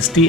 ST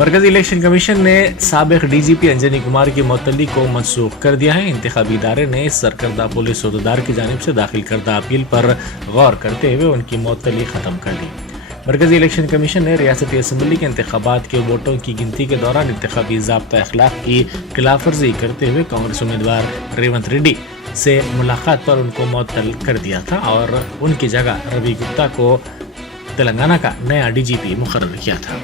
مرکزی election commission نے سابق ڈی جی پی انجنی کمار کی معطلی کو منسوخ کر دیا ہے۔ انتخابی ادارے نے سرکردہ پولیس عہدیدار کی جانب سے داخل کردہ اپیل پر غور کرتے ہوئے ان کی معطلی ختم کر دی۔ مرکزی الیکشن کمیشن نے ریاستی اسمبلی کے انتخابات کے ووٹوں کی گنتی کے دوران انتخابی ضابطہ اخلاق کی خلاف ورزی کرتے ہوئے کانگریس امیدوار ریونت ریڈی سے ملاقات پر ان کو معطل کر دیا تھا اور ان کی جگہ روی گپتا کو تلنگانہ کا نیا ڈی جی پی مقرر کیا تھا۔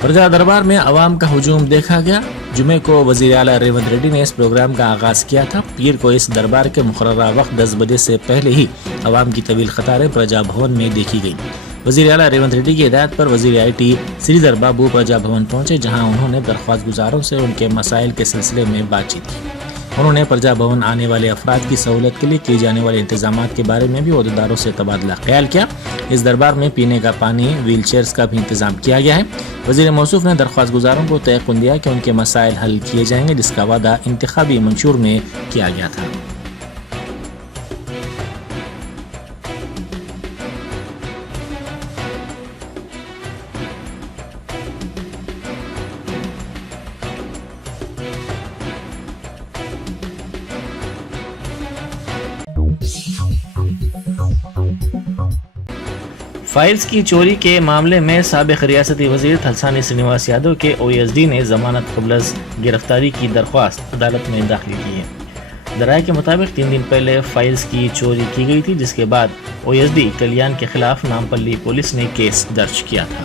پرجا دربار میں عوام کا ہجوم دیکھا گیا۔ جمعے کو وزیر اعلیٰ ریونت ریڈی نے اس پروگرام کا آغاز کیا تھا۔ پیر کو اس دربار کے مقررہ وقت 10 بجے سے پہلے ہی عوام کی طویل قطاریں پرجا بھون میں دیکھی گئیں۔ وزیر اعلیٰ ریونت ریڈی کی ہدایت پر وزیر آئی ٹی سری دھر بابو پرجا بھون پہنچے، جہاں انہوں نے درخواست گزاروں سے ان کے مسائل کے سلسلے میں بات چیت کی۔ انہوں نے پرجا بھون آنے والے افراد کی سہولت کے لیے کیے جانے والے انتظامات کے بارے میں بھی عہدیداروں سے تبادلہ خیال کیا۔ اس دربار میں پینے کا پانی، ویل چیئرز کا بھی انتظام کیا گیا ہے۔ وزیر موصوف نے درخواست گزاروں کو تیقن دیا کہ ان کے مسائل حل کیے جائیں گے، جس کا وعدہ انتخابی منشور میں کیا گیا تھا۔ فائلز کی چوری کے معاملے میں سابق ریاستی وزیر تلسانی سرینواس یادو کے او ایس ڈی نے ضمانت قبل از گرفتاری کی درخواست عدالت میں داخل کی ہے۔ ذرائع کے مطابق 3 دن پہلے فائلز کی چوری کی گئی تھی، جس کے بعد او ایس ڈی کلیان کے خلاف نامپلی پولیس نے کیس درج کیا تھا۔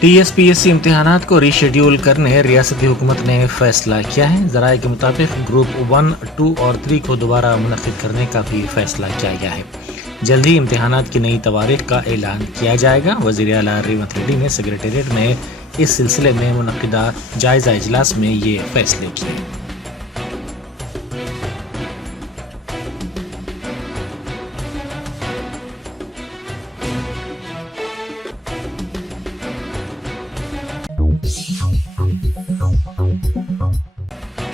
T S P S C امتحانات کو ری شیڈیول کرنے ریاستی حکومت نے فیصلہ کیا ہے۔ ذرائع کے مطابق گروپ 1، 2 اور 3 کو دوبارہ منعقد کرنے کا بھی فیصلہ کیا گیا ہے۔ جلد ہی امتحانات کی نئی تواریخ کا اعلان کیا جائے گا۔ وزیر اعلیٰ ریونت ریڈی نے سیکریٹریٹ میں اس سلسلے میں منعقدہ جائزہ اجلاس میں یہ فیصلے کیے۔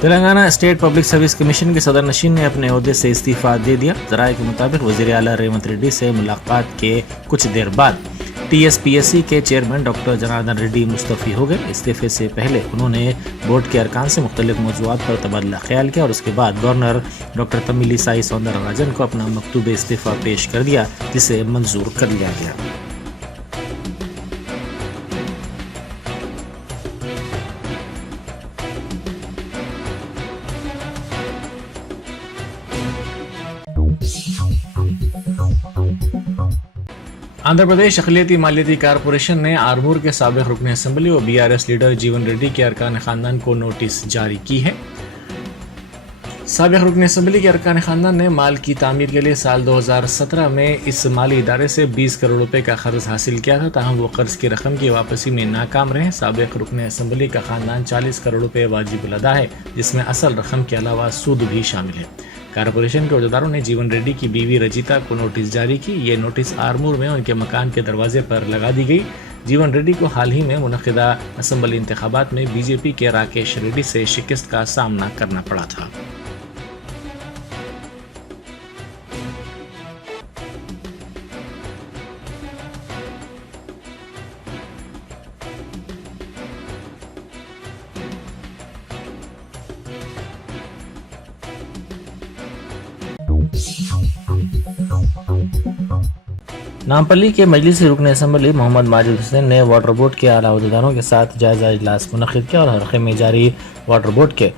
Telangana state public service commission کے صدر نشین نے اپنے عہدے سے استعفیٰ دے دیا۔ ذرائع کے مطابق وزیر اعلیٰ ریونت ریڈی سے ملاقات کے کچھ دیر بعد T S P S C کے چیئرمین ڈاکٹر جناردن ریڈی مستعفی ہو گئے۔ استعفے سے پہلے انہوں نے بورڈ کے ارکان سے مختلف موضوعات پر تبادلہ خیال کیا اور اس کے بعد گورنر ڈاکٹر تمیلی سائی سوندر راجن کو اپنا مکتوب استعفیٰ پیش کر دیا، جسے منظور کر لیا گیا۔ آندھرا پردیش اقلیتی مالیاتی کارپوریشن نے آرمور کے سابق رکن اسمبلی اور بی آر ایس لیڈر جیون ریڈی کے ارکان خاندان کو نوٹس جاری کی ہے۔ سابق رکن اسمبلی کے ارکان خاندان نے مال کی تعمیر کے لیے سال 2017 میں اس مالی ادارے سے 20 کروڑ روپے کا قرض حاصل کیا تھا، تاہم وہ قرض کی رقم کی واپسی میں ناکام رہے۔ سابق رکن اسمبلی کا خاندان 40 کروڑ روپے واجب الادا ہے، جس میں اصل رقم کے علاوہ سود بھی شامل ہے۔ کارپوریشن کے عہدیداروں نے جیون ریڈی کی بیوی رجیتا کو نوٹس جاری کی۔ یہ نوٹس آرمور میں ان کے مکان کے دروازے پر لگا دی گئی۔ جیون ریڈی کو حال ہی میں منعقدہ اسمبلی انتخابات میں بی جے پی کے راکیش ریڈی سے شکست کا سامنا کرنا پڑا تھا۔ نامپلی کے مجلسی رکن اسمبلی محمد ماجد حسین نے واٹر بورڈ کے اعلیٰ عہدیداروں کے ساتھ جائزہ اجلاس منعقد کیا اور حلقے میں جاری واٹر بورڈ کے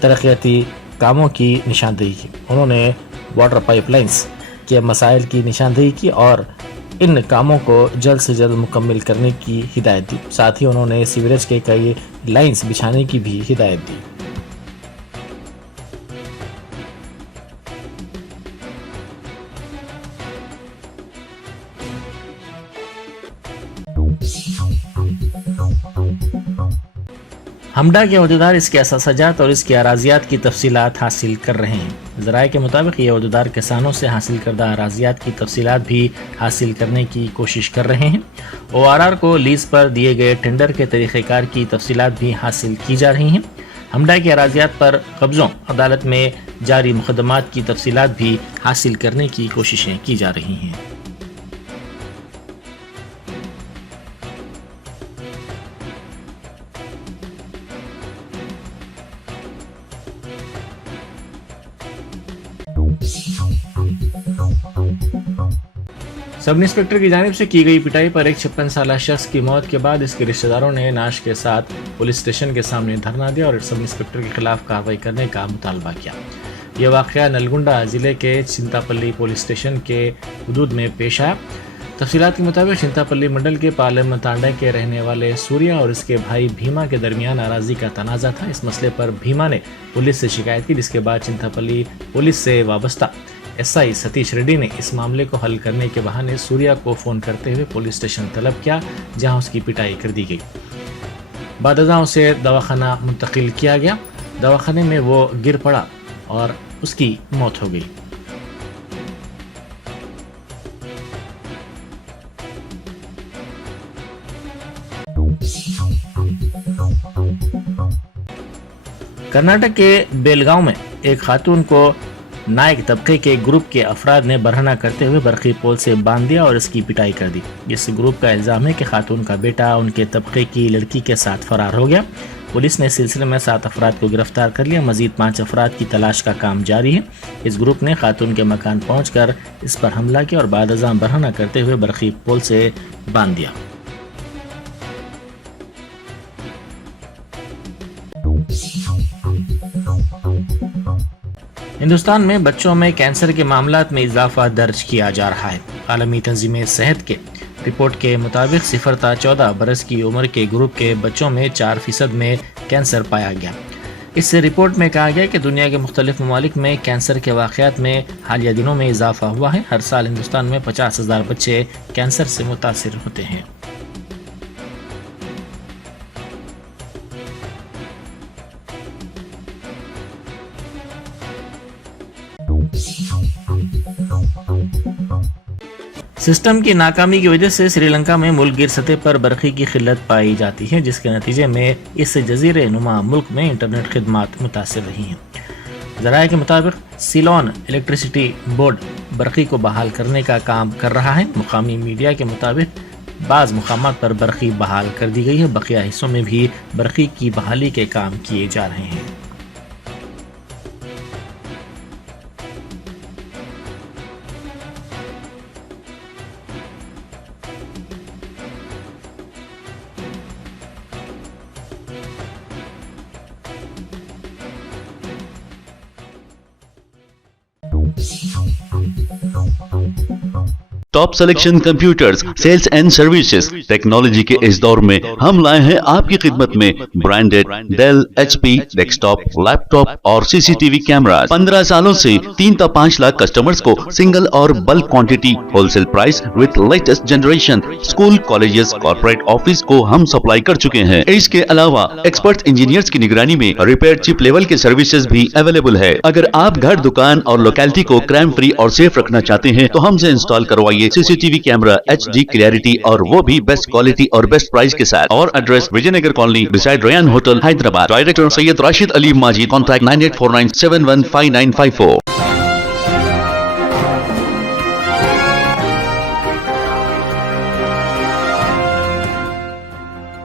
ترقیاتی کاموں کی نشاندہی کی۔ انہوں نے واٹر پائپ لائنز کے مسائل کی نشاندہی کی اور ان کاموں کو جلد سے جلد مکمل کرنے کی ہدایت دی۔ ساتھ ہی انہوں نے سیوریج کے کئی لائنز بچھانے کی بھی ہدایت دی۔ ہمڈا کے عہدیدار اس کے اثاثجات اور اس کی اراضیات کی تفصیلات حاصل کر رہے ہیں۔ ذرائع کے مطابق یہ عہدیدار کسانوں سے حاصل کردہ اراضیات کی تفصیلات بھی حاصل کرنے کی کوشش کر رہے ہیں۔ ORR کو لیز پر دیے گئے ٹینڈر کے طریقہ کار کی تفصیلات بھی حاصل کی جا رہی ہیں۔ ہمڈا کی اراضیات پر قبضوں، عدالت میں جاری مقدمات کی تفصیلات بھی حاصل کرنے کی کوششیں کی جا رہی ہیں۔ سب انسپکٹر کی جانب سے کی گئی پٹائی پر ایک 56 سالہ شخص کی موت کے بعد اس کے رشتہ داروں نے نعش کے ساتھ پولیس اسٹیشن کے سامنے دھرنا دیا اور سب انسپکٹر کے خلاف کارروائی کرنے کا مطالبہ کیا۔ یہ واقعہ نلگنڈا ضلع کے چنتاپلی پولیس اسٹیشن کے حدود میں پیش آیا۔ تفصیلات کے مطابق چنتاپلی منڈل کے پالم تانڈا کے رہنے والے سوریا اور اس کے بھائی بھیما کے درمیان اراضی کا تنازع تھا۔ اس مسئلے پر بھیما نے پولیس سے شکایت کی، جس کے بعد چنتاپلی پولیس سے وابستہ SI ستیش ریڈی نے اس معاملے کو حل کرنے کے بہانے سوریا کو فون کرتے ہوئے پولیس اسٹیشن طلب کیا، جہاں اس کی پٹائی کر دی گئی۔ بعد ازاں اسے دواخانہ منتقل کیا گیا۔ دواخانے میں وہ گر پڑا اور اس کی موت ہو گئی۔ کرناٹک کے بیلگاؤں میں ایک خاتون کو نائک طبقے کے گروپ کے افراد نے برہنہ کرتے ہوئے برقی پول سے باندھ دیا اور اس کی پٹائی کر دی۔ اس گروپ کا الزام ہے کہ خاتون کا بیٹا ان کے طبقے کی لڑکی کے ساتھ فرار ہو گیا۔ پولیس نے اس سلسلے میں 7 افراد کو گرفتار کر لیا۔ مزید 5 افراد کی تلاش کا کام جاری ہے۔ اس گروپ نے خاتون کے مکان پہنچ کر اس پر حملہ کیا اور بعد ازاں برہنہ کرتے ہوئے برقی پول سے باندھ دیا۔ ہندوستان میں بچوں میں کینسر کے معاملات میں اضافہ درج کیا جا رہا ہے۔ عالمی تنظیم صحت کے رپورٹ کے مطابق 0 تا 14 برس کی عمر کے گروپ کے بچوں میں 4% میں کینسر پایا گیا۔ اس رپورٹ میں کہا گیا کہ دنیا کے مختلف ممالک میں کینسر کے واقعات میں حالیہ دنوں میں اضافہ ہوا ہے۔ ہر سال ہندوستان میں 50,000 بچے کینسر سے متاثر ہوتے ہیں۔ سسٹم کی ناکامی کی وجہ سے سری لنکا میں ملک گیر سطح پر برقی کی قلت پائی جاتی ہے، جس کے نتیجے میں اس جزیرے نما ملک میں انٹرنیٹ خدمات متاثر رہی ہیں۔ ذرائع کے مطابق سیلون الیکٹریسٹی بورڈ برقی کو بحال کرنے کا کام کر رہا ہے۔ مقامی میڈیا کے مطابق بعض مقامات پر برقی بحال کر دی گئی ہے، بقیہ حصوں میں بھی برقی کی بحالی کے کام کیے جا رہے ہیں۔ Top selection computers, sales and services, technology کے اس دور میں ہم لائے ہیں آپ کی خدمت میں branded Dell, HP desktop, laptop اور CCTV کیمراز۔ 15 سالوں سے 3 تا 5 لاکھ کسٹمرز کو سنگل اور bulk quantity wholesale price with latest generation. School, colleges, corporate office کو ہم سپلائی کر چکے ہیں۔ اس کے علاوہ ایکسپرٹ انجینئرز کی نگرانی میں ریپیئر چپ لیول کے سروسز بھی اویلیبل ہے۔ اگر آپ گھر، دکان اور لوکیلٹی کو کرائم فری اور سیف رکھنا چاہتے ہیں تو ہم سے انسٹال کروائیے CCTV کیمرہ HD کلیئرٹی اور وہ بھی بیسٹ کوالٹی اور بیسٹ پرائز کے ساتھ۔ اور address Vijay Nagar colony beside Ryan hotel, Hyderabad. Director Syed Rashid Ali Majid. Contact 9849715954۔